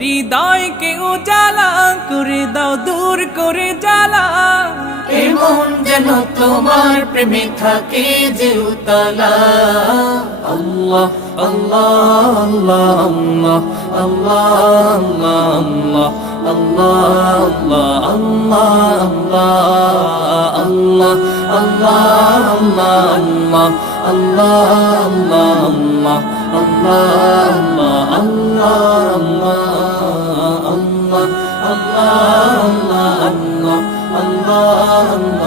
হৃদয়কে উজালা করে দাও, দূর করে জ্বালা। এমন যেন তোমার প্রেমে থাকে যে উতলা। আল্লাহ আল্লাহ আল্লাহ আল্লাহ আল্লাহ আল্লাহ আল্লাহ আল্লাহ আল্লাহ আল্লাহ আল্লাহ আল্লাহ আল্লাহ আল্লাহ আল্লাহ আল্লাহ আল্লাহ আল্লাহ আল্লাহ